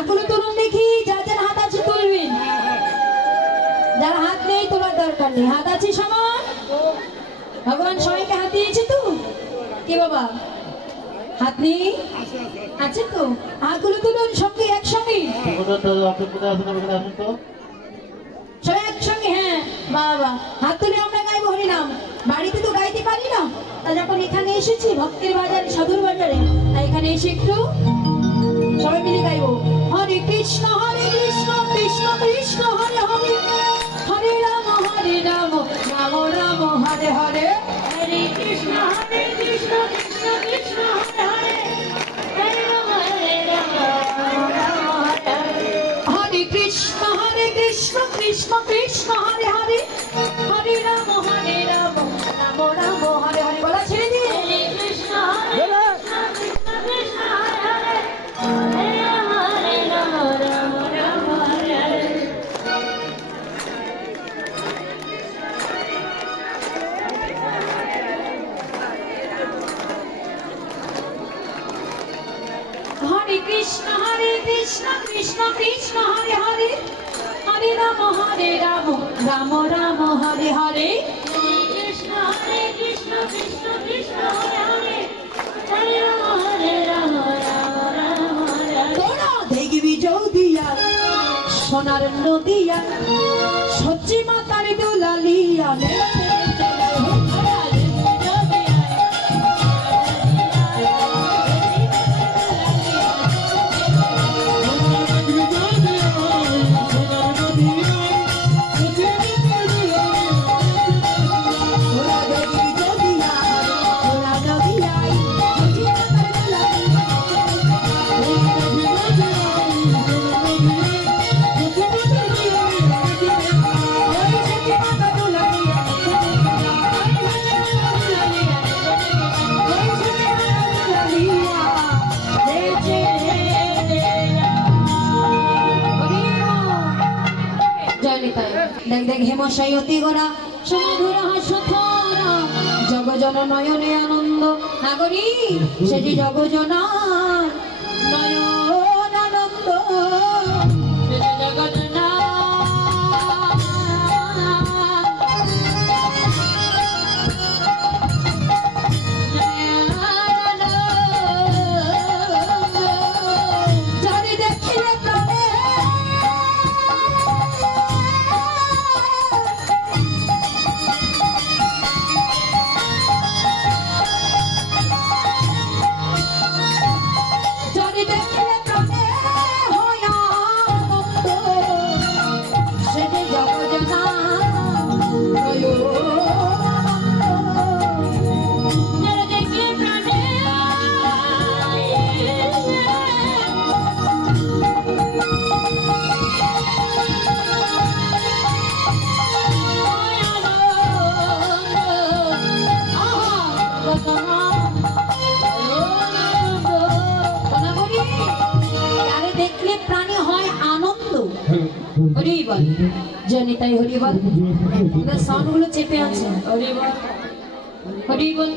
হাতগুলো তুলুন দেখি, যার যার হাত আছে তুলবেন, যার হাত নেই তোলার দরকার নেই। হাত আছে সমান, ভগবান সবাইকে হাত দিয়েছে তো। কি বাবা হাত নেই? আছে তো, হাতগুলো তুলুন সঙ্গে একসঙ্গে, সবাই একসঙ্গে। হ্যাঁ বাবা, হাত তুলে আমরা গাইবো হরিনাম। বাড়িতে তো গাইতে পারি না, তা যখন এখানে এসেছি ভক্তের বাজারে, সাধুর বাজারে, তাই এখানে এসে একটু সবাই মিলে গাইবো। হরে কৃষ্ণ কৃষ্ণ কৃষ্ণ হরে হরে, হরে রাম রাম রাম হরে হরে, হরে কৃষ্ণ কৃষ্ণ কৃষ্ণ হরে হরে, হরে রাম রাম হরে হরে। হরে কৃষ্ণ কৃষ্ণ কৃষ্ণ হরে হরে, হরে রাম রাম রাম হরে হরে। বলা ছেড়ে দিয়ে হরে কৃষ্ণ কৃষ্ণ কৃষ্ণ হরে হরে, হরে রাম রাম রাম হরে হরে। হরে কৃষ্ণ কৃষ্ণ কৃষ্ণ হরে হরে, হরে রাম রাম রাম হরে হরে। হরে কৃষ্ণ কৃষ্ণ কৃষ্ণ হরে হরে, হরে রাম রাম রাম হরে হরে। তোরা দেখবি যৌদিয়া সোনার নদিয়া, সচ্চি মাতার দুলালিয়া দেখ দেখ হেমশাই অতি গোরা সমধুর হাসথরা, জগজন নয়নে আনন্দ নাগরী, সে যে জগজনার নয়ন আনন্দ, সে যে জগজনার যারে দেখিলে প্রাণে দেখলে প্রাণে হয় আনন্দ। হরি বল জনিতাই, হরি বল। সাউন্ড গুলো চেপে আছে। হরি বল হরি বল,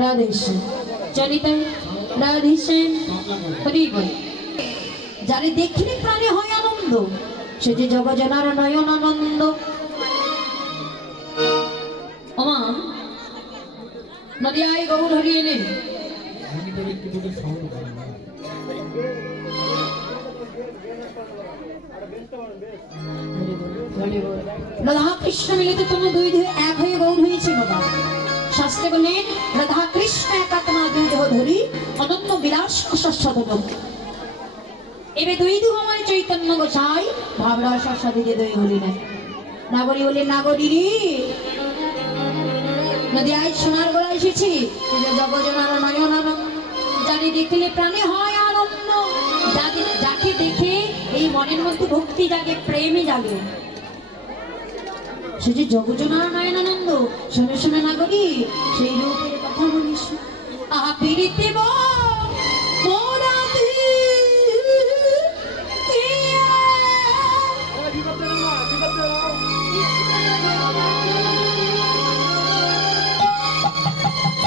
রাধে শ্যাম জনিতাই, রাধে শ্যাম হরি বল। যারে দেখলে প্রাণে হয় আনন্দ, সে যে জগজনার নয়ন আনন্দ। ওমা নদী আই গৌর হরি এলেন। রাধা কৃষ্ণ মিলিত তোমরা দুই দেহ এক হয়ে গৌর হয়েছে বাবা। শাস্ত্রে বলেন রাধা কৃষ্ণ এক আত্মা দুই দেহ ধরি, অনন্য বিলাস সদন। এবে দুই দেহ আমার চৈতন্য গোসাই, ভাবরস সাদিকে দুই হলি না। নাগরী বলে নাগরী রে, নদী আজ সোনার গোড়া এসেছি, জগজনার নয়ন আনন্দ। যারে দেখলে প্রাণে হয় আনন্দ, যাকে দেখে এই মনের মধ্যে ভক্তি জাগে, প্রেমে জাগে, সে যে জগজনার নয়ন আনন্দ। শুনে শুনে নাগরী সেই রূপের কথা বলিস। আহা পীড়িতে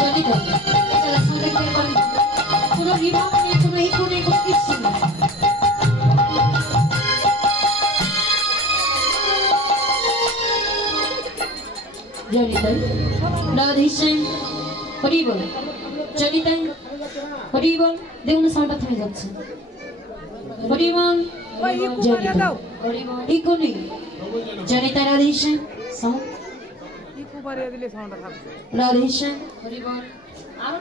যদি このリバーブにこの一個でこっちしまう。 পুরো বিভাগ নেই, কোনো এই কোনো কিছু না। このリバーブにこの一個でこっちしまう。 পুরো বিভাগ নেই, কোনো এই কোনো কিছু না। このリバーブにこの一個でこっちしまう。 পুরো জনিতাই রাধেশ্যাম হরি বল জনিতাই হরি বল। দেখুন সাউন্ডটা থেমে যাচ্ছে। হরি বল জনিতাই ইকুনি জনিতাই রাধেশ্যাম সাউন্ড ইকু বাড়িয়ে দিলে সাউন্ডটা থাকবে। রাধেশ্যাম হরি বল আর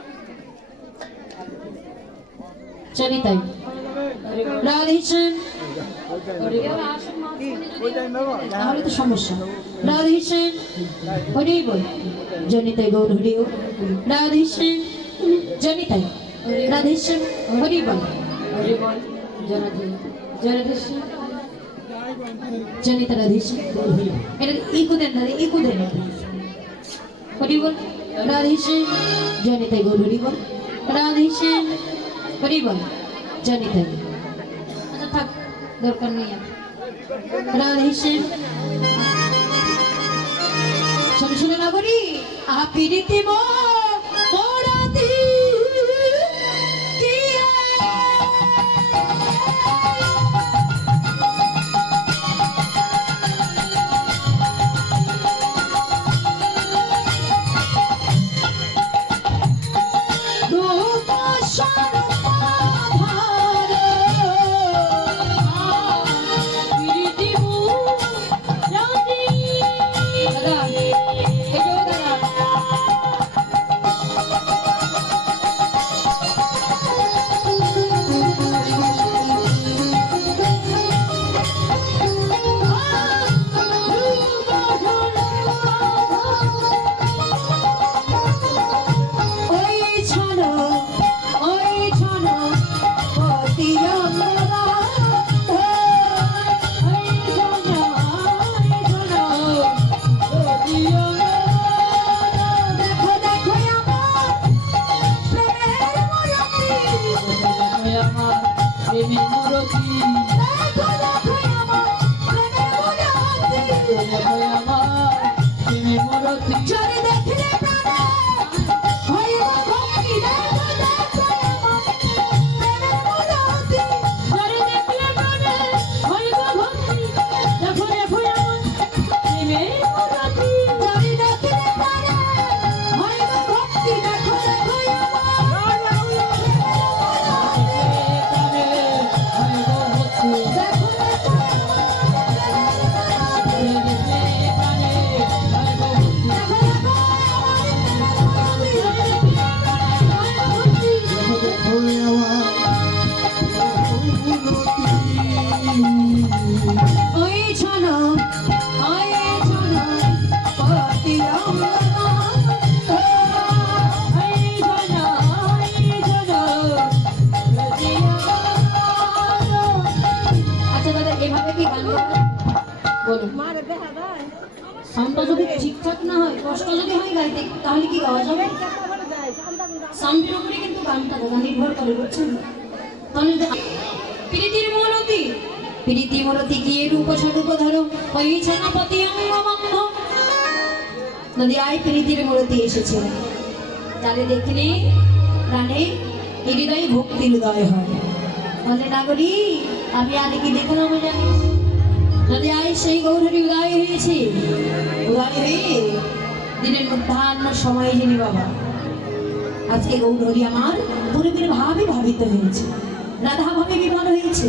জনিতাই রাধেশ্যাম তাহলে তো সমস্যা। রাধেশ্যাম হরি বল জনিতাই গৌর হরি বল রাধেশ্যাম জনিতাই রাধেশ্যাম হরি বল হরি বল জরাধেশ্যাম জনিতা রাধেশ্যাম এটা ইকু দেন না ইকু দেন হরি বল রাধেশ্যাম জনিতাই গৌর হরি বল রাধেশ্যাম হরি বল জনিতাই। আচ্ছা থাক দরকার নেই আর। রাধেশ্যাম শুনে শুনে না করি আহা পিরিতি মোরাতি সাউন্ডটা যদি ঠিকঠাক না হয় কষ্ট যদি হয় গাইতে তাহলে কি গাওয়া যাবে? সাউন্ডের উপরে কিন্তু গানটা দাদা নির্ভর করে বুঝছেন। তাহলে প্রীতির মূলতি প্রীতি মূলতি কি রূপ স্বরূপ ধরো ওই ছানাপতি অঙ্গমঙ্গ নদী আয় প্রীতির মূলতি এসেছে যারে দেখলে প্রাণে হৃদয়ে ভক্তির উদয় হয়। বলে নাগরী আমি আগে কি দেখলাম জানি যদি আয় সেই গৌরী উদয় হয়েছে উদয় হয়ে দিনের মধ্যাহ্ন সময় যিনি বাবা আজকে গৌরী আমার পূর্বের ভাবে ভাবিত হয়েছে রাধা ভাবে বিমান হয়েছে।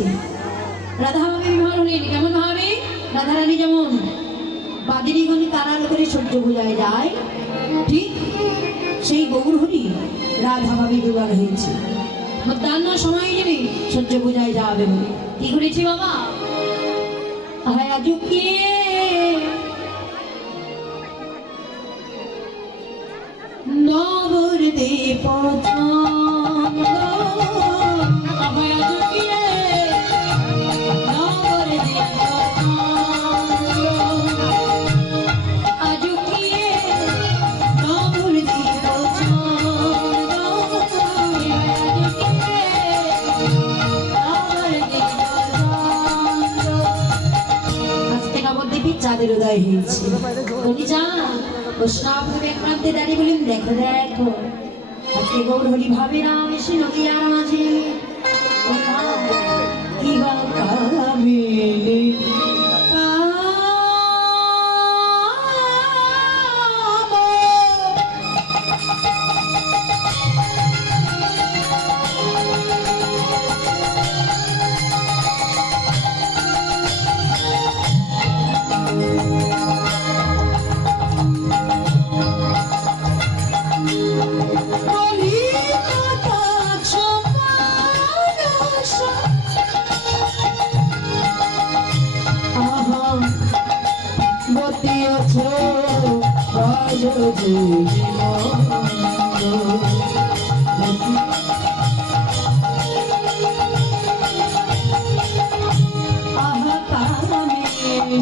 রাধা ভাবে বিমান হলেন কেমন ভাবে? রাধারানী যেমন বাদিনীগণে তারার করে সহ্য বোঝায় যায় ঠিক সেই গৌরী রাধা ভাবে বিমান হয়েছে মধ্যাহ্ন সময় যিনি সহ্য বোঝায় যাবে বলে কি করেছি বাবা হায়া ঝুঁকিয়ে নবর দে পছন্দ হায়া ঝুঁকিয়ে নবর দে আজুকিয়ে নবর দে পছন্দ হায়া ঝুঁকিয়ে নবর দে আজকে নবদ্বীপে চাঁদের উদয় হয়েছে। উনি যান বৈষ্ণব এক প্রান্তে দাঁড়িয়ে বলেন দেখো দেখো আজকে গৌরহরি ভাবে রাম এসে নদিয়ার মাঝে কি বা কামিনী বাজো দেবী মন্দ। আহা কামিনী